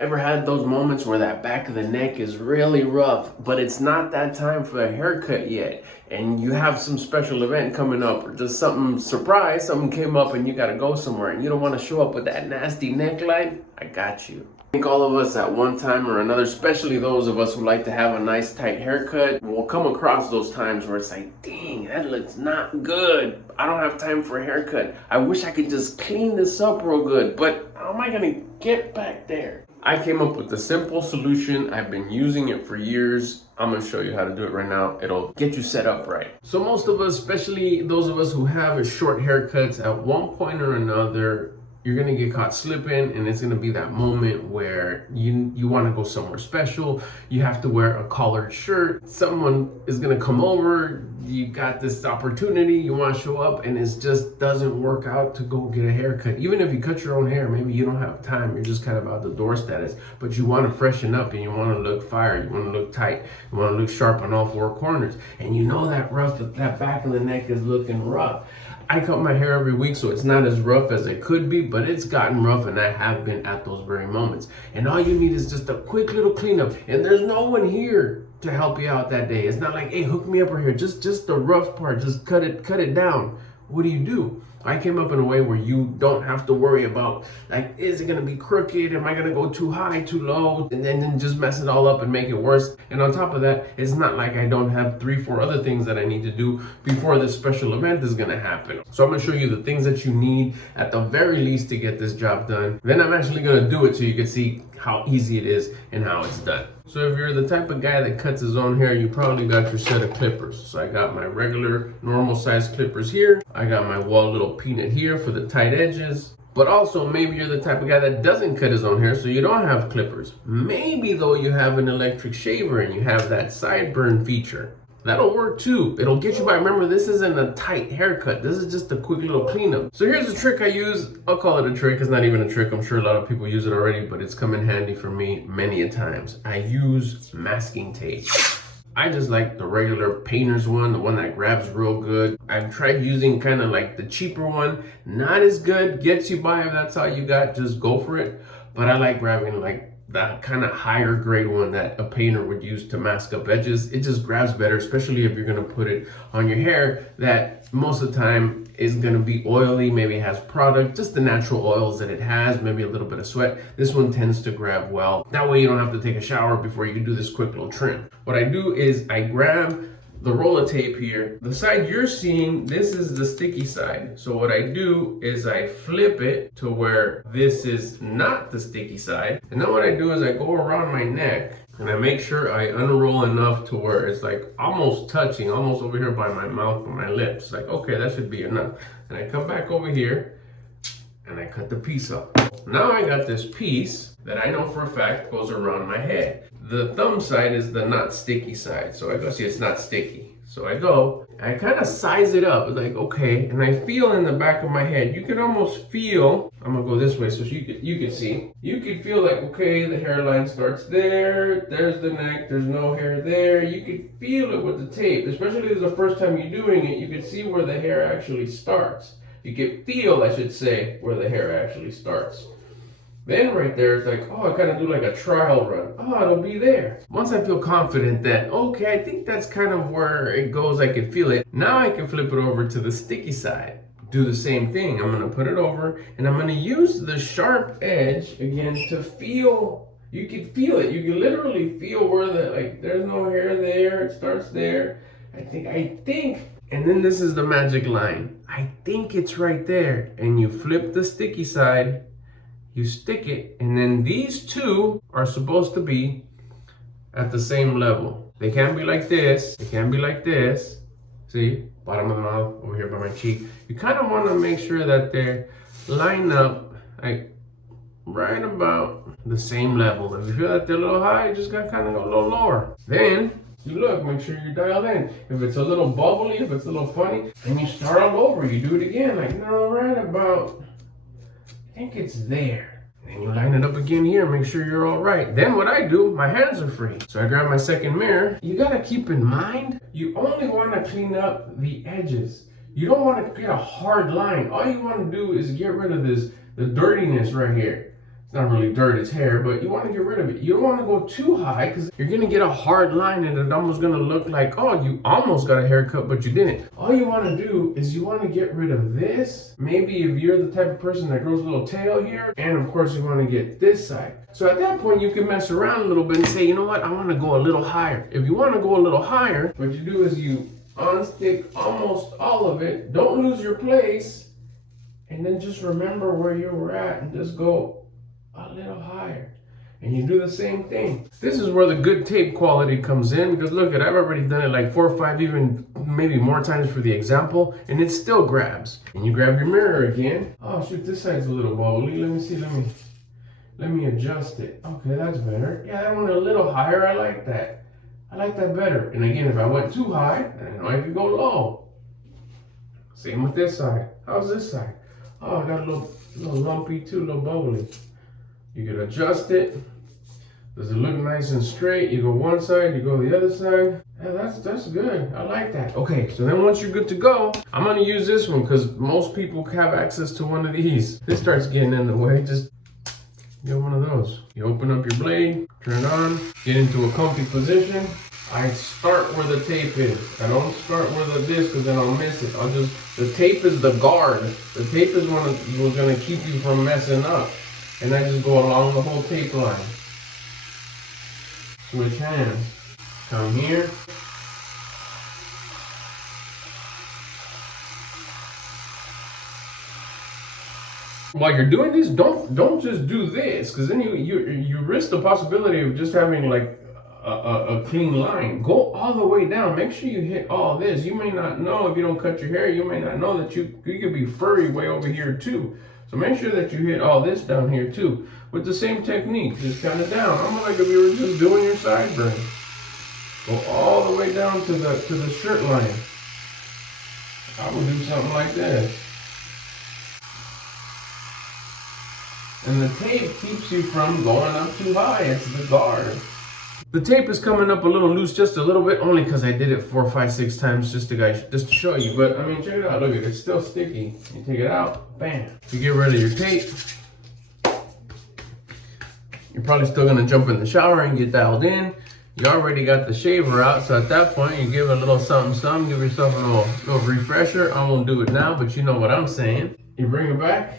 Ever had those moments where that back of the neck is really rough, but it's not that time for a haircut yet, and you have some special event coming up, or just something surprise, something came up and you gotta go somewhere, and you don't want to show up with that nasty neckline? I got you. I think all of us at one time or another, especially those of us who like to have a nice tight haircut, will come across those times where it's like, dang, that looks not good. I don't have time for a haircut. I wish I could just clean this up real good, but how am I gonna get back there? I came up with a simple solution. I've been using it for years. I'm gonna show you how to do it right now. It'll get you set up right. So most of us, especially those of us who have short haircuts, at one point or another, you're gonna get caught slipping, and it's gonna be that moment where you wanna go somewhere special. You have to wear a collared shirt. Someone is gonna come over. You got this opportunity, you wanna show up, and it just doesn't work out to go get a haircut. Even if you cut your own hair, maybe you don't have time. You're just kind of out the door status, but you wanna freshen up and you wanna look fire. You wanna look tight. You wanna look sharp on all four corners. And you know that that back of the neck is looking rough. I cut my hair every week, so it's not as rough as it could be, but it's gotten rough, and I have been at those very moments. And all you need is just a quick little cleanup, and there's no one here to help you out that day. It's not like, hey, hook me up right here. Just the rough part, just cut it down. What do? I came up in a way where you don't have to worry about, like, is it gonna be crooked? Am I gonna go too high, too low? And then just mess it all up and make it worse. And on top of that, it's not like I don't have 3-4 other things that I need to do before this special event is gonna happen. So I'm gonna show you the things that you need at the very least to get this job done. Then I'm actually gonna do it so you can see how easy it is and how it's done. So if you're the type of guy that cuts his own hair, you probably got your set of clippers. So I got my regular normal size clippers here. I got my wall little peanut here for the tight edges. But also maybe you're the type of guy that doesn't cut his own hair, so you don't have clippers. Maybe though you have an electric shaver and you have that sideburn feature. That'll work too. It'll get you by. Remember, this isn't a tight haircut. This is just a quick little cleanup. So here's a trick I use. I'll call it a trick. It's not even a trick. I'm sure a lot of people use it already, but it's come in handy for me many a times. I use masking tape. I just like the regular painter's one, the one that grabs real good. I've tried using kind of like the cheaper one. Not as good, gets you by. If that's all you got, just go for it. But I like grabbing like that kind of higher grade one that a painter would use to mask up edges. It just grabs better, especially if you're gonna put it on your hair that most of the time is gonna be oily, maybe has product, just the natural oils that it has, maybe a little bit of sweat. This one tends to grab well. That way you don't have to take a shower before you do this quick little trim. What I do is I grab the roll of tape here. The side you're seeing, this is the sticky side. So what I do is I flip it to where this is not the sticky side. And then what I do is I go around my neck and I make sure I unroll enough to where it's like almost touching, almost over here by my mouth and my lips. Like, okay, that should be enough. And I come back over here and I cut the piece up. Now I got this piece that I know for a fact goes around my head. The thumb side is the not sticky side. So I go, see, it's not sticky. So I kind of size it up. It's like, okay, and I feel in the back of my head. You can almost feel, I'm gonna go this way so you can see. You can feel like, okay, the hairline starts there, there's the neck, there's no hair there. You can feel it with the tape, especially if it's the first time you're doing it. You can see where the hair actually starts. You can feel, I should say, where the hair actually starts. Then right there, it's like, oh, I kind of do like a trial run. Oh, it'll be there. Once I feel confident that, okay, I think that's kind of where it goes, I can feel it. Now I can flip it over to the sticky side. Do the same thing. I'm gonna put it over and I'm gonna use the sharp edge again to feel. You can feel it. You can literally feel where there's no hair there. It starts there. I think. And then this is the magic line. I think it's right there. And you flip the sticky side. You stick it, and then these two are supposed to be at the same level. They can't be like this. They can't be like this. See, bottom of the mouth over here by my cheek. You kind of want to make sure that they're lined up like right about the same level. If you feel that they're a little high, you just got to kind of go a little lower. Then you look, make sure you're dialed in. If it's a little bubbly, if it's a little funny, then you start all over. You do it again, like no, right about. I think it's there. And you line it up again here, make sure you're all right. Then what I do, my hands are free. So I grab my second mirror. You gotta keep in mind, you only wanna clean up the edges. You don't wanna get a hard line. All you wanna do is get rid of the dirtiness right here. It's not really dirt, it's hair, but you want to get rid of it. You don't want to go too high because you're going to get a hard line and it's almost going to look like, oh, you almost got a haircut, but you didn't. All you want to do is you want to get rid of this. Maybe if you're the type of person that grows a little tail here, and of course you want to get this side. So at that point, you can mess around a little bit and say, you know what, I want to go a little higher. If you want to go a little higher, what you do is you unstick almost all of it. Don't lose your place. And then just remember where you were at and just go a little higher. And you do the same thing. This is where the good tape quality comes in, because look at, I've already done it like 4 or 5, even maybe more times for the example, and it still grabs. And you grab your mirror again. Oh shoot, this side's a little wobbly. Let me see, let me adjust it. Okay, that's better. Yeah, that one a little higher. I like that. I like that better. And again, if I went too high, then I could go low. Same with this side. How's this side? Oh, I got a little lumpy too, a little bubbly. You can adjust it. Does it look nice and straight? You go one side, you go the other side. Yeah, that's good. I like that. Okay, so then once you're good to go, I'm gonna use this one because most people have access to one of these. This starts getting in the way. Just get one of those. You open up your blade, turn it on, get into a comfy position. I start where the tape is. I don't start where the disc because then I'll miss it. The tape is the guard. The tape is what's gonna keep you from messing up. And I just go along the whole tape line. Switch hands. Come here. While you're doing this, don't just do this, because then you risk the possibility of just having like a clean line. Go all the way down. Make sure you hit all this. You may not know if you don't cut your hair. You may not know that you could be furry way over here too. So make sure that you hit all this down here too, with the same technique, just kind of down. Almost like if you were just doing your sideburn. Go all the way down to the shirt line. I would do something like this. And the tape keeps you from going up too high. It's the guard. The tape is coming up a little loose, just a little bit, only because I did it 4, 5, 6 times just to show you. But I mean, check it out. Look, it's still sticky. You take it out, bam. You get rid of your tape. You're probably still gonna jump in the shower and get dialed in. You already got the shaver out, so at that point you give it a little something, give yourself a little refresher. I won't do it now, but you know what I'm saying. You bring it back,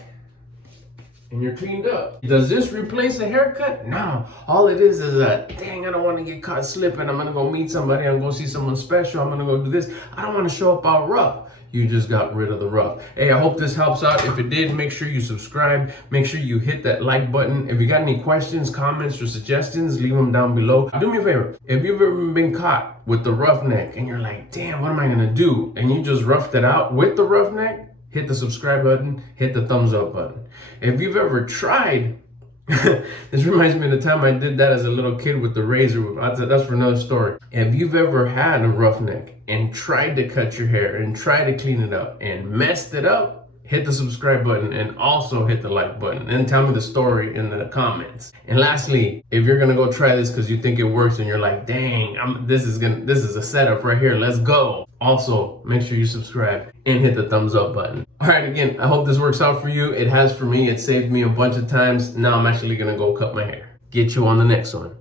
and you're cleaned up. Does this replace a haircut? No. All it is a, dang, I don't want to get caught slipping. I'm going to go meet somebody. I'm going to go see someone special. I'm going to go do this. I don't want to show up all rough. You just got rid of the rough. Hey, I hope this helps out. If it did, make sure you subscribe. Make sure you hit that like button. If you got any questions, comments, or suggestions, leave them down below. Do me a favor. If you've ever been caught with the roughneck and you're like, damn, what am I going to do? And you just roughed it out with the roughneck, hit the subscribe button, hit the thumbs up button. If you've ever tried, this reminds me of the time I did that as a little kid with the razor. That's for another story. If you've ever had a roughneck and tried to cut your hair and tried to clean it up and messed it up, hit the subscribe button and also hit the like button and tell me the story in the comments. And lastly, if you're gonna go try this because you think it works and you're like, dang, this is a setup right here, let's go. Also, make sure you subscribe and hit the thumbs up button. All right, again, I hope this works out for you. It has for me. It saved me a bunch of times. Now I'm actually gonna go cut my hair. Get you on the next one.